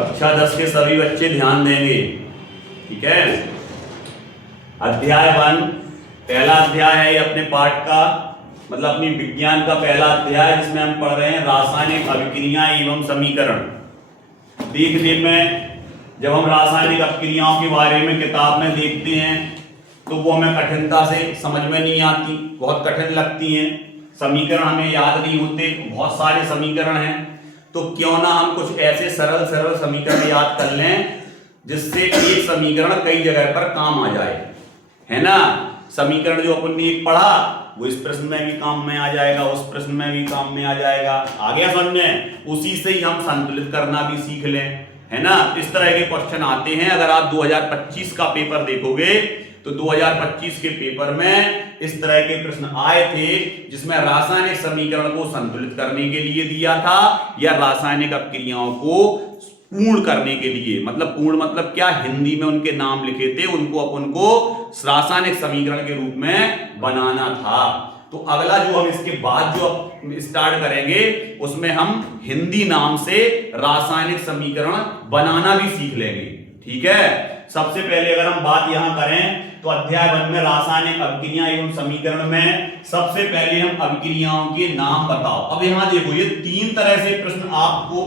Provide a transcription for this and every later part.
कक्षा 10 के सभी बच्चे ध्यान देंगे, ठीक है। अध्याय 1 पहला अध्याय है ये अपने पाठ का, मतलब अपनी विज्ञान का पहला अध्याय, जिसमें हम पढ़ रहे हैं रासायनिक अभिक्रियाएं एवं समीकरण। देखने में जब हम रासायनिक अभिक्रियाओं के बारे में किताब में देखते हैं तो वो हमें कठिनता से समझ में नहीं आती, बहुत कठिन लगती हैं। समीकरण हमें याद नहीं होते, बहुत सारे समीकरण हैं, तो क्यों ना हम कुछ ऐसे सरल सरल समीकरण याद कर लें जिससे एक समीकरण कई जगह पर काम आ जाए, है ना। समीकरण जो अपन ने एक पढ़ा वो इस प्रश्न में भी काम में आ जाएगा, उस प्रश्न में भी काम में आ जाएगा, आ गया समझ में। उसी से ही हम संतुलित करना भी सीख लें, है ना। इस तरह के क्वेश्चन आते हैं। अगर आप 2025 का पेपर देखोगे तो 2025 के पेपर में इस तरह के प्रश्न आए थे, जिसमें रासायनिक समीकरण को संतुलित करने के लिए दिया था या रासायनिक अभिक्रियाओं को पूर्ण करने के लिए। मतलब पूर्ण मतलब क्या, हिंदी में उनके नाम लिखे थे, उनको अपन को रासायनिक समीकरण के रूप में बनाना था। तो अगला जो हम इसके बाद जो स्टार्ट करेंगे उसमें हम हिंदी नाम से रासायनिक समीकरण बनाना भी सीख लेंगे, ठीक है। सबसे पहले अगर हम बात यहां करें तो अध्याय 1 में रासायनिक अभिक्रियाएं एवं समीकरण में सबसे पहले हम अभिक्रियाओं के नाम बताओ। अब यहां देखो, ये 3 तरह से प्रश्न आपको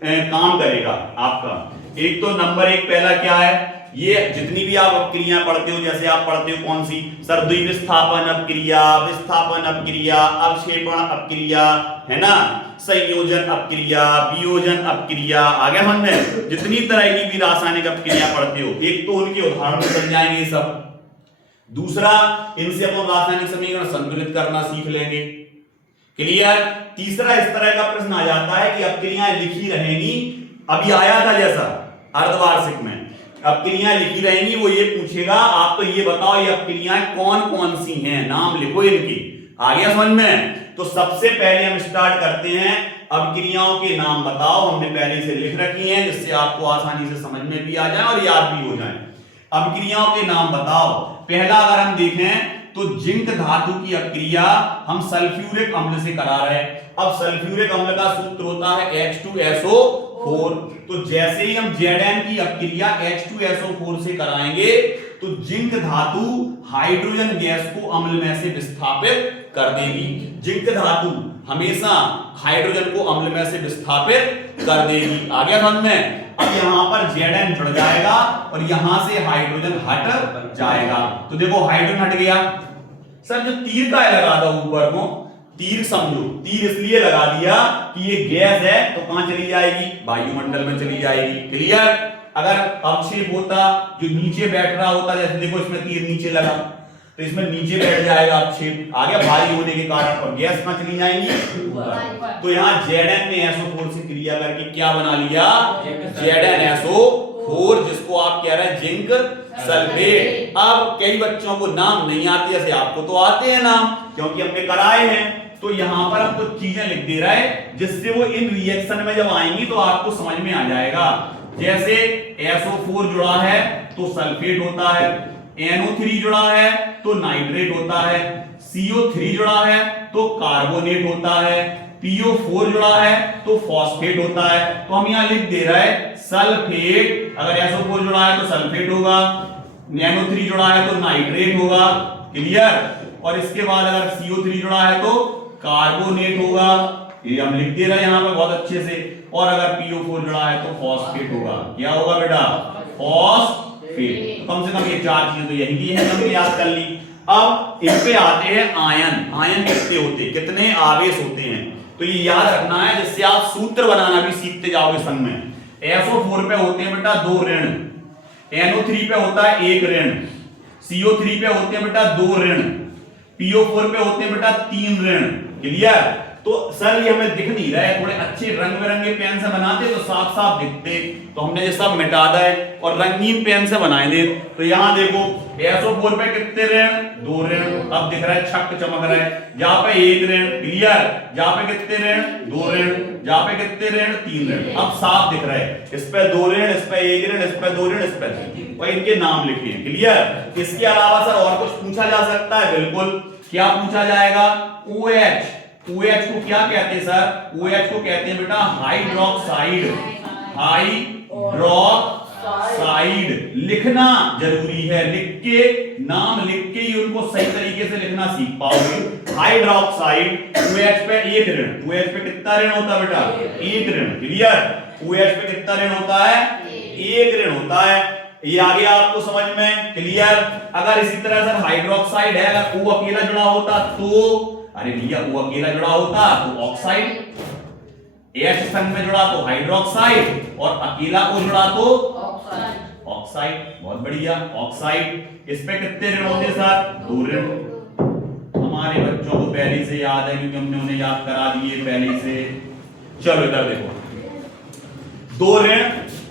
काम करेगा आपका। एक तो नंबर 1 पहला क्या है, ये जितनी भी आप अभिक्रियाएं पढ़ते हो, जैसे आप पढ़ते हो कौन सी सर, द्विविस्थापन अभिक्रिया, विस्थापन अभिक्रिया, अवक्षेपण अभिक्रिया, है ना, संयोजन अभिक्रिया, वियोजन अभिक्रिया, आगे मन में जितनी तरह की भी रासायनिक अभिक्रिया पढ़ते हो, एक तो उनके उदाहरण बन जाएंगे सब। दूसरा, इनसे अपन रासायनिक समीकरण संतुलित करना सीख लेंगे, क्लियर। तीसरा, इस तरह का प्रश्न आ जाता है कि अभिक्रियाएं लिखी रहेंगी, अभी आया था जैसा अर्धवार्षिक में, अभिक्रियाएं लिखी रहेंगी, वो ये पूछेगा आप तो ये बताओ ये अभिक्रियाएं कौन कौन सी हैं, नाम लिखो इनकी, आ गया समझ में। तो सबसे पहले हम स्टार्ट करते हैं, अभिक्रियाओं के नाम बताओ। हमने पहले से लिख रखी हैं जिससे आपको आसानी से समझ में भी आ जाए और याद भी हो जाए। अभिक्रियाओं के नाम बताओ। पहला अगर हम देखें तो जिंक धातु की अभिक्रिया हम सल्फ्यूरिक अम्ल से करा रहे हैं। अब सल्फ्यूरिक अम्ल का सूत्र होता है H2SO4, तो जैसे ही हम Zn की अभिक्रिया H2SO4 से कराएंगे तो जिंक धातु हाइड्रोजन गैस को अम्ल में से विस्थापित कर देगी। जिंक धातु हमेशा हाइड्रोजन को अम्ल में से विस्थापित कर देगी, आ गया समझ में। अब यहां पर Zn जुड़ जाएगा और यहां से हाइड्रोजन हट जाएगा। तो देखो हाइड्रोजन हट गया। सर जो तीर का लगा था ऊपर को, तीर समझो, तीर इसलिए लगा दिया कि ये गैस है तो कहां चली जाएगी, वायुमंडल में चली जाएगी, क्लियर। अगर अवक्षेप होता जो नीचे बैठ रहा होता, जैसे देखो इसमें तीर नीचे लगा तो इसमें नीचे बैठ जाएगा अवक्षेप, आ गया भारी होने के कारण, और गैस कहां चली जाएंगी, तो यहाँ Zn ने SO4 से क्रिया करके क्या बना लिया, ZnSO4, जिसको आप कह रहे हैं जिंक सल्फेट। अब कई बच्चों को नाम नहीं आते, जैसे आपको तो आते हैं नाम क्योंकि हमने कराए हैं, तो यहां पर हम कुछ चीजें लिख दे रहे हैं जिससे वो इन रिएक्शन में जब आएंगी तो आपको समझ में आ जाएगा। जैसे SO4 जुड़ा है तो सल्फेट होता है, NO3 जुड़ा है तो नाइट्रेट होता है, CO3 जुड़ा है तो कार्बोनेट होता है, PO4 जुड़ा है तो फॉस्फेट होता है। तो हम यहां लिख दे रहे हैं सल्फेट, अगर SO4 जुड़ा है तो सल्फेट होगा, NO3 जुड़ा है तो नाइट्रेट होगा, क्लियर। और इसके बाद अगर CO3 जुड़ा है तो कार्बोनेट होगा, ये हम लिख दे रहे हैं यहां पर बहुत अच्छे से। और अगर PO4 जुड़ा है तो फॉस्फेट होगा, क्या होगा बेटा, फॉस्फेट। कम से कम ये 4 चीजें तो यही है, हमने याद कर ली। अब इन पे आते हैं आयन। आयन कितने होते हैं, कितने आवेश होते हैं, तो ये याद रखना है, जिससे आप सूत्र बनाना भी सीखते जाओगे संग में। SO4 पे होते हैं बेटा 2 ऋण, NO3 पे होता है 1 ऋण, CO3 पे होते हैं बेटा 2 ऋण, PO4 पे होते हैं बेटा 3 ऋण, क्लियर। तो सर ये हमें दिख नहीं रहा है, थोड़े अच्छे रंग बिरंगे पेन से बनाते तो साफ साफ दिखते, तो हमने ये सब मिटा दिए और रंगीन पेन से बनाए दे। तो यहाँ देखो SO4 पे कितने ऋण, 2 ऋण, अब दिख रहा है छक चमक रहा है, जहां पे 1 ऋण, क्लियर, जहां पे कितने ऋण, 2 ऋण, जहां पे कितने ऋण, 3 ऋण, अब साफ दिख रहा है, इस पे 2 ऋण, इस पे 1 ऋण, इस पे 2 ऋण, इस पे 3, और इनके नाम लिखे हैं, क्लियर। इसके अलावा सर और कुछ पूछा जा सकता है, बिल्कुल, क्या पूछा जाएगा, OH। OH को क्या कहते हैं सर, OH को कहते हैं बेटा हाइड्रोक्साइड, हाइड्रोक्साइड लिखना जरूरी है, लिख के नाम लिख के ही उनको सही तरीके से लिखना सीख पाओगे। हाइड्रोक्साइड OH पे एक ऋण, OH पे कितना ऋण होता है बेटा? एक ऋण। क्लियर? OH पे कितना ऋण होता है? एक ऋण होता है। ये आ गया आपको समझ में? क्लियर? अगर इसी तरह सर हाइड्रोक्साइड है, अगर O अकेला जुड़ा होता तो, अरे भैया O अकेला जुड़ा होता तो ऑक्साइड, H संग में जुड़ा तो हाइड्रोक्साइड और अकेला O जुड़ा तो ऑक्साइड। बहुत बढ़िया, ऑक्साइड। इस पे कितने ऋण होते सर? 2 ऋण। हमारे बच्चों को पहले से याद है क्योंकि हमने उन्हें याद करा दिए पहले से। चलो इधर देखो, 2 ऋण,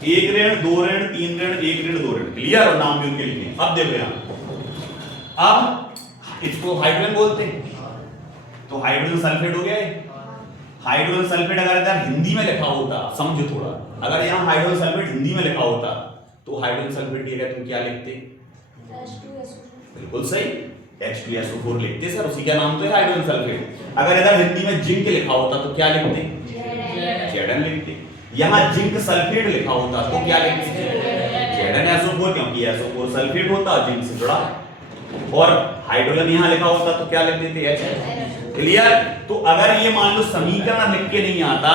1 ऋण, 2 ऋण, 3 ऋण, 1 ऋण, 2 ऋण। क्लियर? और नाम भी उनके लिखे। अब देखो यहां, अब इसको हाइड्रोजन बोलते हैं तो हाइड्रोजन सल्फेट हो गया है। हाइड्रोजन सल्फेट अगर इधर हिंदी में लिखा होता, समझो थोड़ा, अगर यहाँ हाइड्रोजन सल्फेट हिंदी में लिखा होता तो हाइड्रोजन सल्फेट की जगह तुम क्या लिखते? बिल्कुल सही, H2SO4 लिखते सर, उसी का नाम तो है हाइड्रोजन सल्फेट। अगर इधर हिंदी में जिंक लिखा होता तो क्या लिखते? Zn लिखते। यहाँ जिंक सल्फेट लिखा होता तो क्या लिखते? ZnSO4, क्योंकि SO4 सल्फेट होता जिंक से जुड़ा। और हाइड्रोजन यहाँ लिखा होता तो क्या लिख देते? H। क्लियर? तो अगर ये मान लो समीकरण लिख के नहीं आता,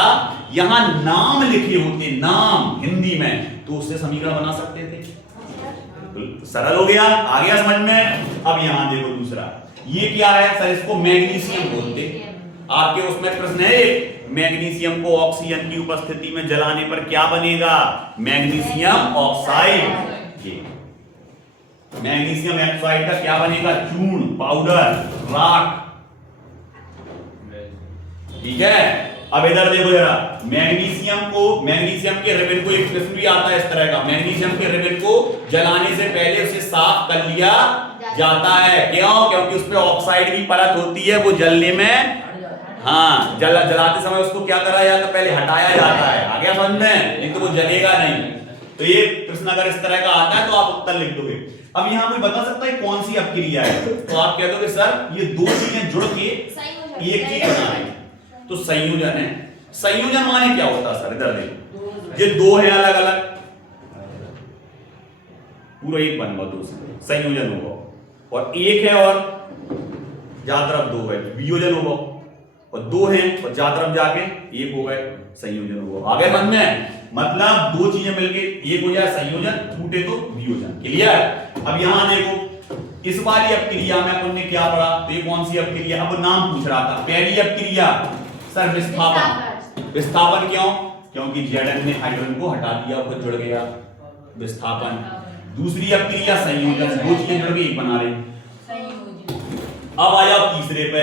यहां नाम लिखे होते, नाम हिंदी में, तो उससे समीकरण बना सकते थे। सरल हो गया, आ गया समझ में? अब यहां देखो दूसरा, ये क्या है सर? इसको मैग्नीशियम बोलते। आपके उसमें प्रश्न है, मैग्नीशियम को ऑक्सीजन की उपस्थिति में जलाने पर क्या बनेगा? Magnesium oxide. मैग्नीशियम ऑक्साइड का क्या बनेगा? चूर्ण, पाउडर, राख। ठीक है? अब इधर देखो जरा, मैग्नीशियम के रिबन को, एक प्रश्न भी आता है इस तरह का, मैग्नीशियम के रिबन को जलाने से पहले उसे साफ कर लिया जाता है। क्यों? क्योंकि उस पे ऑक्साइड की परत होती है, वो जलने में, हाँ, जलाते समय उसको क्या करा जाता है? पहले हटाया जाता है। आ गया समझ में? नहीं तो वो जलेगा नहीं। तो ये प्रश्न अगर इस तरह का आता है तो आप उत्तर लिख दोगे। अब यहाँ कोई बता सकता है कौन सी अपक्रिया है? तो आप कह दोगे सर ये 2 चीजें जुड़ के एक चीज बना रही है, तो संयोजन है। संयोजन माने क्या होता है सर? इधर देखो, ये 2 है अलग अलग, पूरा एक बनवा, 2 संयोजन होगा। और एक है और जा तरफ 2 है, वियोजन होगा। और 2 है और जा तरफ जाके 1 हो गए, संयोजन होगा। आगे मन में मतलब 2 चीजें मिलके एक हो जाए संयोजन, टूटे तो वियोजन। क्लियर? अब यहां देखो, इस वाली अपक्रिया में अपन ने क्या पढ़ा? तो ये कौन सी अपक्रिया? अब नाम पूछ रहा था। पहली अपक्रिया सर विस्थापन। विस्थापन क्यों? क्योंकि Zn ने हाइड्रोजन को हटा दिया, फिर जुड़ गया, विस्थापन। दूसरी अपक्रिया संयोजन, 2 चीजें जुड़ के एक बना रही। अब आ जाओ तीसरे पे।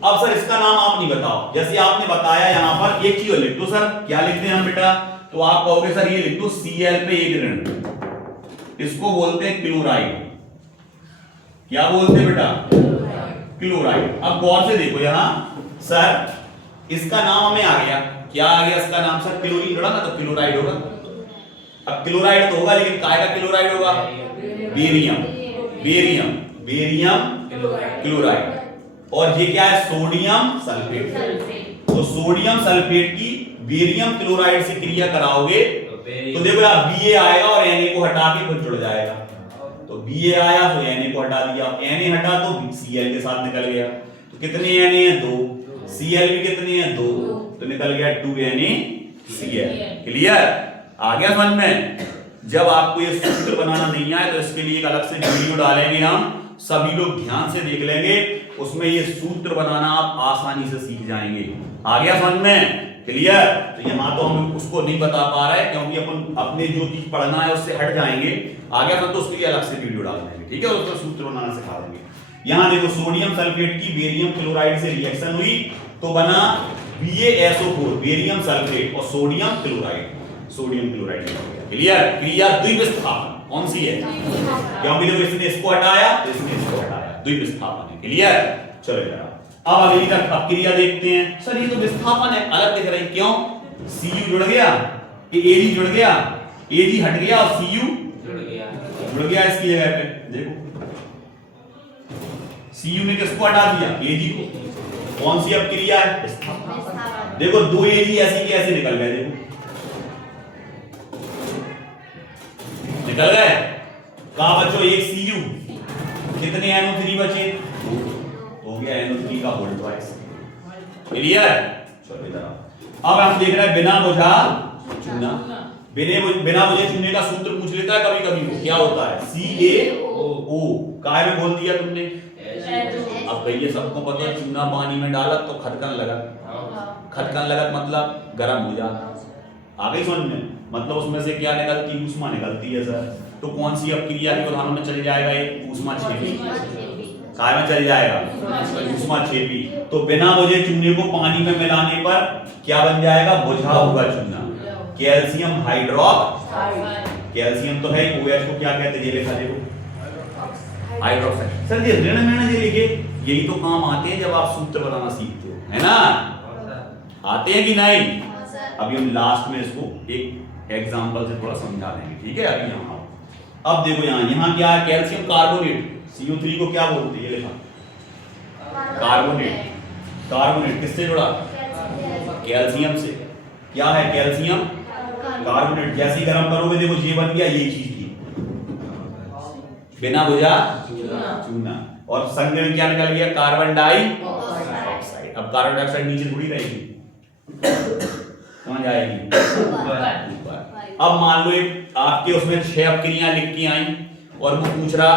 अब सर इसका नाम आप नहीं बताओ, जैसे आपने बताया यहां पर एक चीज लिख दो सर। क्या लिखते हैं हम बेटा? तो आप कहोगे सर ये लिख दो Cl पे एक ऋण, इसको बोलते हैं क्लोराइड। क्या बोलते हैं बेटा? क्लोराइड। अब गौर से देखो यहां सर, इसका नाम हमें आ गया, क्या आ गया इसका नाम सर? क्लोरीन जुड़ा ना, तो क्लोराइड होगा। अब क्लोराइड तो होगा, लेकिन काय का क्लोराइड होगा? Barium, barium, barium chloride. और ये क्या है? Sodium sulphate. तो सोडियम सल्फेट की बेरियम क्लोराइड से क्रिया कराओगे तो देखो यार Ba आएगा और Na को हटा के खुद जुड़ जाएगा। तो Ba आया तो Na को हटा दिया, Na हटा तो Cl के साथ निकल गया। तो कितने Na है? 2। Cl भी कितने हैं? 2। तो निकल गया 2NaCl। क्लियर? आ गया समझ में? जब आपको ये सूत्र बनाना नहीं आए तो इसके लिए एक अलग से वीडियो डालेंगे हम, सभी लोग ध्यान से देख लेंगे, उसमें ये सूत्र बनाना आप आसानी से सीख जाएंगे। आ गया समझ में? क्लियर? तो यहाँ तो हम उसको नहीं बता पा रहे क्योंकि अपन अपने जो चीज पढ़ना है उससे हट जाएंगे। आ गया तो उसके लिए अलग से वीडियो डाल देंगे, ठीक है? उसका सूत्र बनाना सिखा देंगे। यहाँ देखो सोडियम सल्फेट की बेरियम क्लोराइड से रिएक्शन हुई तो बना BaSO4, बेरियम सल्फेट और sodium chloride, sodium chloride. Clear? क्रिया द्विविस्थापन कौन सी है? क्योंकि जब इसने इसको हटाया तो इसने इसको हटाया, द्विविस्थापन है। क्लियर? चलो जरा अब अगली तक अपक्रिया देखते हैं। सर ये तो विस्थापन है, अलग दिख रही, क्यों? Cu जुड़ गया, Ag जुड़ गया, Ag हट गया और Cu जुड़ गया इसकी जगह पे। देखो Cu ने किसको हटा दिया? Ag को। कौन सी अपक्रिया है? देखो 2 Ag ऐसी के ऐसे निकल गए। देखो निकल गए। कहा बच्चों एक Cu, कितने NO3 बचे? हो गया NO3 का होल ट्वाइस। क्लियर? चलो इधर आओ। अब हम देख रहे हैं बिना बुझा चूना। बिना बुझे चूने का सूत्र पूछ लेता है कभी कभी, वो क्या होता है? CaO। काय में बोल दिया तुमने? अब भैया सबको पता है चूना पानी में डाला तो खटकन लगा। खटकन लगत मतलब गर्म हो जाता। आ गई समझ में? मतलब उसमें से क्या निकलती? ऊष्मा निकलती है सर। तो कौन सी अपक्रिया के उदाहरण में चले जाएगा? ये ऊष्माक्षेपी। काय में चल जाएगा? ऊष्माक्षेपी। तो बिना बुझे चूने को पानी में मिलाने पर क्या बन जाएगा? बुझा हुआ चूना, कैल्शियम हाइड्रोक्साइड। कैल्शियम तो है ही, OH को क्या कहते हैं? ये लिखा देखो, हाइड्रोक्साइड। सर ये ऋण में ये लिखे, यही तो काम आते हैं जब आप सूत्र बनाना सीखते हो, है ना? आते हैं कि नहीं? अभी हम लास्ट में इसको एक एग्जांपल से थोड़ा समझा देंगे, ठीक है? अभी यहाँ अब देखो, यहाँ क्या है? Calcium carbonate. CO3 को क्या बोलते हैं? ये लिखा कार्बोनेट। कार्बोनेट किससे जुड़ा? कैल्शियम से। क्या है? Calcium carbonate. जैसे ही गर्म करोगे देखो ये बन गया, ये चीज की बिना बुझा चूना। और संगठन क्या निकल गया? Carbon dioxide. अब कार्बन डाइऑक्साइड नीचे थोड़ी रहेगी, कहां जाएगी? ऊपर। अब मान लो एक आपके उसमें 6 अपक्रियाएं लिख के आई और वो पूछ रहा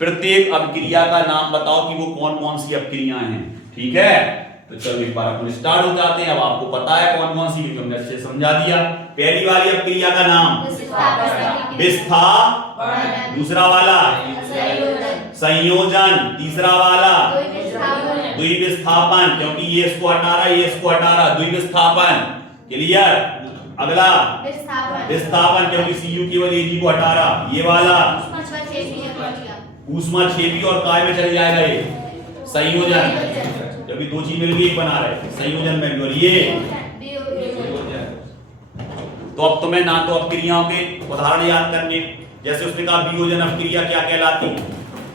प्रत्येक अपक्रिया का नाम बताओ कि वो कौन कौन सी अपक्रियाएं हैं, ठीक है? तो चलो एक बार अपन स्टार्ट हो जाते हैं। अब आपको पता है कौन कौन सी, हमने अच्छे से समझा दिया। पहली वाली अपक्रिया का नाम विस्थापन, दूसरा वाला संयोजन, तीसरा वाला द्विविस्थापन, क्योंकि ये इसको हटा रहा है, ये इसको हटा रहा, द्विविस्थापन। क्लियर? अगला विस्थापन, क्योंकि Cu केवल Ag को हटा रहा। ये वाला ऊष्माक्षेपी और काय में चले जाएगा ये संयोजन, क्योंकि दो चीज मिल गई एक बना रहे संयोजन में भी। और ये तो अब तुम्हें ना तो अपक्रियाओं के उदाहरण याद करने, जैसे उसने कहा वियोजन अपक्रिया क्या कहलाती?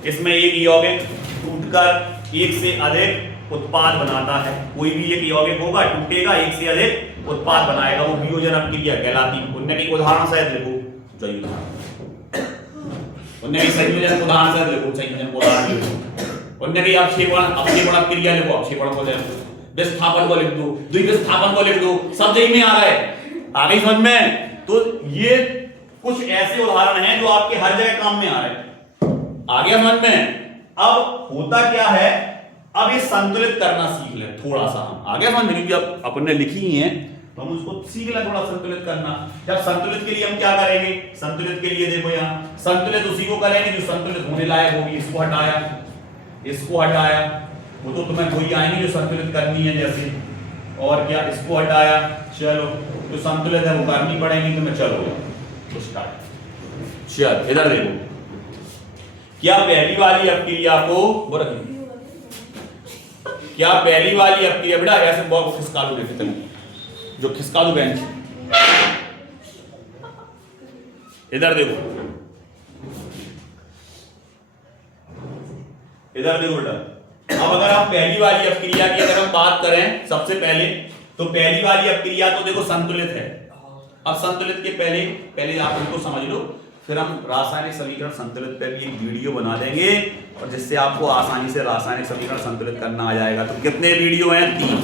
इसमें एक यौगिक टूटकर एक से अधिक उत्पाद बनाता है। कोई भी एक यौगिक होगा टूटेगा, एक से अधिक उत्पाद बनाएगा, वो वियोजन अपक्रिया कहलाती। उनने की उदाहरण शायद लिखो, उनने की संयोजन उदाहरण शायद लिखो, संयोजन उदाहरण लिखो। उनने की अपक्षेपण अपक्रिया लिखो, अपक्षेपण को लिख दो, विस्थापन को लिख दो, द्विविस्थापन को लिख दो, सब यही में आ रहा है। आगे समझ में? तो ये कुछ ऐसे उदाहरण हैं जो आपके हर जगह काम में आ रहे हैं। आगे समझ में? अब होता क्या है, अब ये संतुलित करना सीख ले थोड़ा सा हम। आगे समझ में? क्योंकि अब अपन ने लिखी ही है तो हम उसको सीख ले थोड़ा संतुलित करना। जब संतुलित के लिए हम क्या करेंगे? संतुलित के लिए देखो यहाँ संतुलित उसी को करेंगे जो संतुलित होने लायक होगी। इसको हटाया, इसको हटाया, वो तो तुम्हें कोई आएंगे जो संतुलित करनी है जैसे, और क्या इसको हटाया, चलो जो संतुलित है वो करनी पड़ेगी तुम्हें। चलो तो स्टार्ट। चल इधर देखो, क्या पहली वाली अपक्रिया को वो रखिए, क्या पहली वाली अपक्रिया बेटा ऐसे बहुत खिसका लो, देखते हैं जो खिसका दो बेंच। इधर देखो, इधर देखो बेटा। अब अगर आप पहली वाली अपक्रिया की अगर हम बात करें सबसे पहले, तो पहली वाली अपक्रिया तो देखो संतुलित है। अब संतुलित के पहले आप उनको समझ लो, फिर हम रासायनिक समीकरण संतुलित पे भी एक वीडियो बना देंगे और जिससे आपको आसानी से रासायनिक समीकरण संतुलित करना आ जाएगा। तो कितने वीडियो हैं? 3।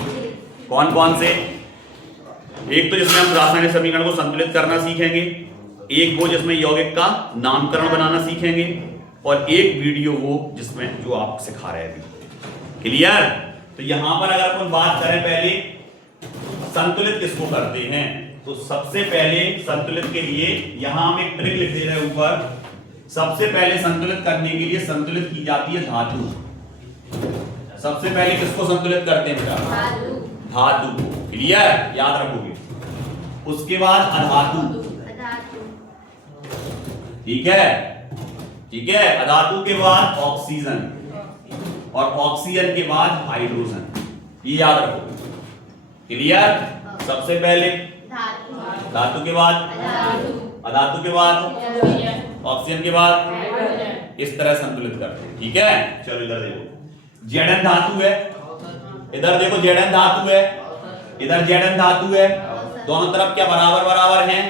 कौन कौन से? एक तो जिसमें हम रासायनिक समीकरण को संतुलित करना सीखेंगे, एक वो जिसमें यौगिक का नामकरण बनाना सीखेंगे, और एक वीडियो वो जिसमें जो आप सिखा रहे हैं। क्लियर? तो यहां पर अगर अपन बात करें पहले संतुलित किसको करते हैं, तो सबसे पहले संतुलित के लिए यहां हम एक ट्रिक लिख दे रहे हैं ऊपर। सबसे पहले संतुलित करने के लिए संतुलित की जाती है धातु। सबसे पहले किसको संतुलित करते हैं बेटा? धातु को। क्लियर? याद रखोगे। उसके बाद अधातु, ठीक है? ठीक है, अधातु के बाद ऑक्सीजन, और ऑक्सीजन के बाद हाइड्रोजन। ये याद रखो। क्लियर? सबसे पहले धातु के बाद अधातु के बाद ऑक्सीजन के बाद इस तरह संतुलित करते हैं। ठीक है? चलो इधर देखो, Zn धातु है, इधर देखो Zn धातु है, इधर Zn धातु है, दोनों तरफ क्या बराबर बराबर हैं?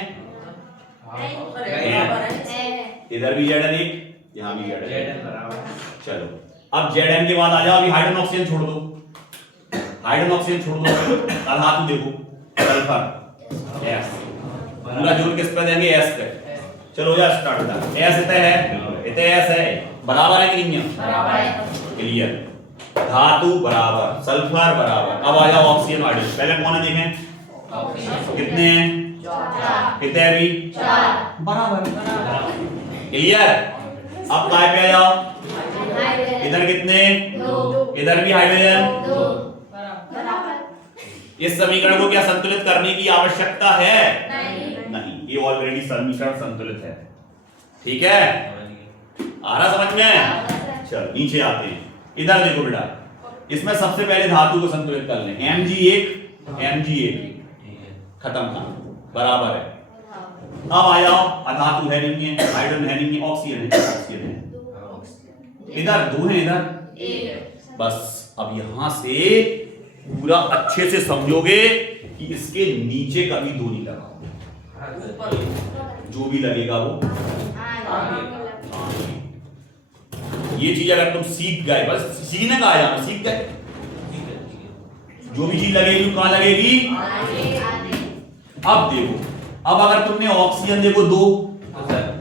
इधर भी Zn एक, यहाँ भी Zn। Zn बराबर। चलो अब Zn के बाद आ जाओ, अभी हाइड्रोजन ऑक्सीजन छोड़ दो, हाइड्रोजन ऑक्सीजन छोड़ दो, अब धातु देखो सल्फर S, पूरा जोर किस पे देंगे? S पे। चलो जा स्टार्ट होता है। S इतना है, इतना S है, बराबर है कि नहीं है? बराबर है। क्लियर। धातु बराबर, सल्फर बराबर। अब आ जाओ ऑक्सीजन हाइड्रोजन, पहले कौन है देखें कितने हैं? कितने अभी? बराबर। क्लियर। अब काय पे आ जाओ, इधर कितने? इधर भी हाइड्रोजन। इस समीकरण को क्या संतुलित करने की आवश्यकता है? नहीं, ये ऑलरेडी समीकरण संतुलित है। ठीक है, आ रहा समझ में? चल नीचे आते हैं, इधर देखो बेटा, इसमें सबसे पहले धातु को संतुलित कर लें। Mg1 Mg1 खत्म था, बराबर है। अब आ जाओ, अधातु है नहीं है, हाइड्रोजन है नहीं है, ऑक्सीजन है, ऑक्सीजन है, इधर दो है, इधर बस। अब यहां से पूरा अच्छे से समझोगे कि इसके नीचे कभी दो नहीं लगाओ, जो भी लगेगा वो ये चीज अगर तुम सीख गए, बस सीखने का आया, सीख गए, जो भी चीज लगेगी वो कहां लगेगी? अब देखो, अब अगर तुमने ऑक्सीजन देखो दो,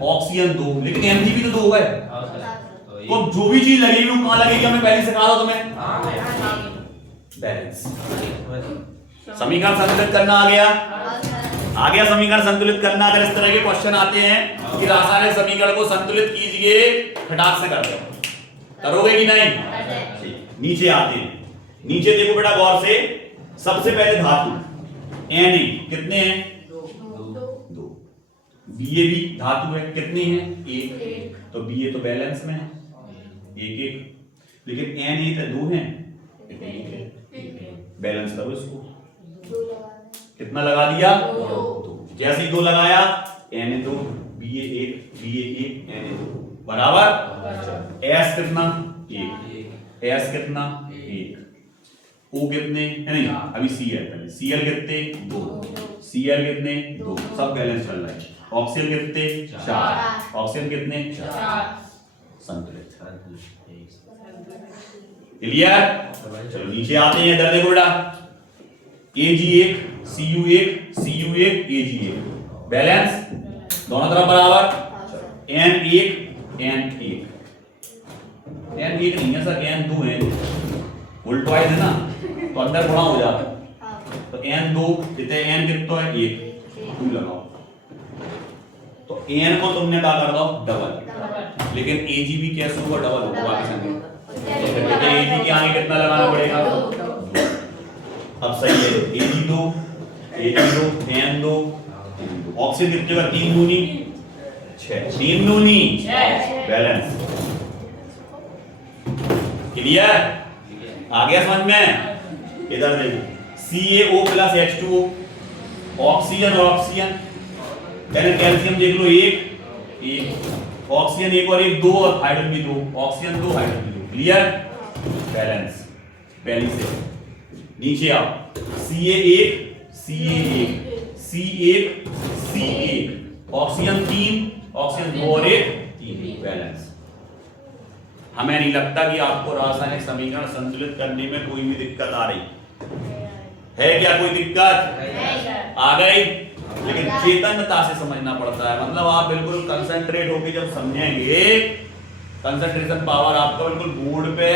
ऑक्सीजन दो, लेकिन Mg भी तो दो है, तो जो भी चीज लगेगी वो कहां लगेगी? हमें पहले सिखा दो तुम्हें, बैलेंस। समीकरण संतुलित करना आ गया, आ गया समीकरण संतुलित करना। अगर इस तरह के क्वेश्चन आते हैं कि रासायनिक समीकरण को संतुलित कीजिए, खटाक से कर दो, करोगे कि नहीं? नीचे आते हैं, नीचे देखो बेटा गौर से, सबसे पहले धातु Na कितने हैं? दो। Ba भी धातु है, कितनी है? एक। तो Ba तो बैलेंस में है, एक एक, लेकिन Na तो दो हैं, बैलेंस करो इसको, कितना लगा दिया? दो। जैसे ही दो लगाया, Na दो, Ba एक, Na दो, बराबर। S कितना? एक। S कितना? एक। O कितने? नहीं, अभी Cl पहले, Cl कितने? दो। Cl कितने? दो। सब बैलेंस चल रहा है। ऑक्सीजन कितने? चार। ऑक्सीजन कितने? चार। संतुलित। क्लियर? चलो नीचे आते हैं, इधर देखो बेटा, Ag1 Cu1 Cu1 Ag1 balance, दोनों तरफ बराबर। N1 N1 N1 नहीं है सर, N2 है, उल्टवाइज है ना, तो अंदर गुणा हो जाता, तो N2 कितने? N कितना है? एक, 2 लगाओ, तो N को तुमने क्या कर दो? डबल, लेकिन Ag भी कैसे होगा? डबल होगा बाकी संख्या, तो कहते हैं Ag के आगे कितना लगाना पड़ेगा? अब सही है, Ag2 N2, ऑक्सीजन कितने का? 3 दूनी 6, 3 दूनी बैलेंस। क्लियर? आ गया समझ में? इधर देखो, CaO प्लस H2O, ऑक्सीजन और ऑक्सीजन, यानी कैल्शियम देख लो, एक ऑक्सीजन, एक और एक, दो, और हाइड्रोजन भी दो, ऑक्सीजन दो, हाइड्रोजन भी दो। क्लियर? बैलेंस। पहली से नीचे आओ, Ca1 Ca1 C1 C1, oxygen 3, oxygen 2 और 1, 3, बैलेंस। हमें नहीं लगता कि आपको रासायनिक समीकरण संतुलित करने में कोई भी दिक्कत आ रही है। क्या कोई दिक्कत आ गई? लेकिन चेतनता से समझना पड़ता है, मतलब आप बिल्कुल कंसंट्रेट होकर जब समझेंगे, कंसंट्रेशन पावर आपका बिल्कुल बोर्ड पे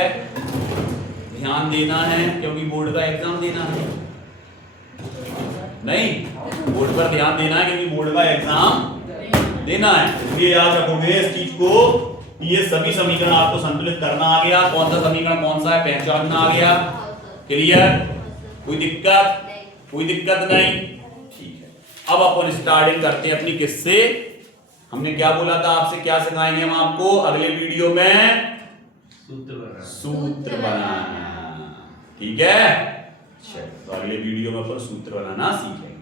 ध्यान देना है, क्योंकि बोर्ड का एग्जाम देना है। नहीं, बोर्ड पर ध्यान देना है क्योंकि बोर्ड का एग्जाम देना है, इसलिए याद रखोगे इस चीज को, ये सभी समीकरण आपको संतुलित करना आ गया। कौन सा समीकरण कौन सा है पहचानना आ गया। क्लियर? कोई दिक्कत? कोई दिक्कत नहीं? ठीक है, अब अपन स्टार्टिंग करते हैं अपनी किससे। हमने क्या बोला था आपसे, क्या सिखाएंगे हम आपको अगले वीडियो में? सूत्र बनाना। ठीक है, तो अगले वीडियो में अपन सूत्र बनाना सीखेंगे।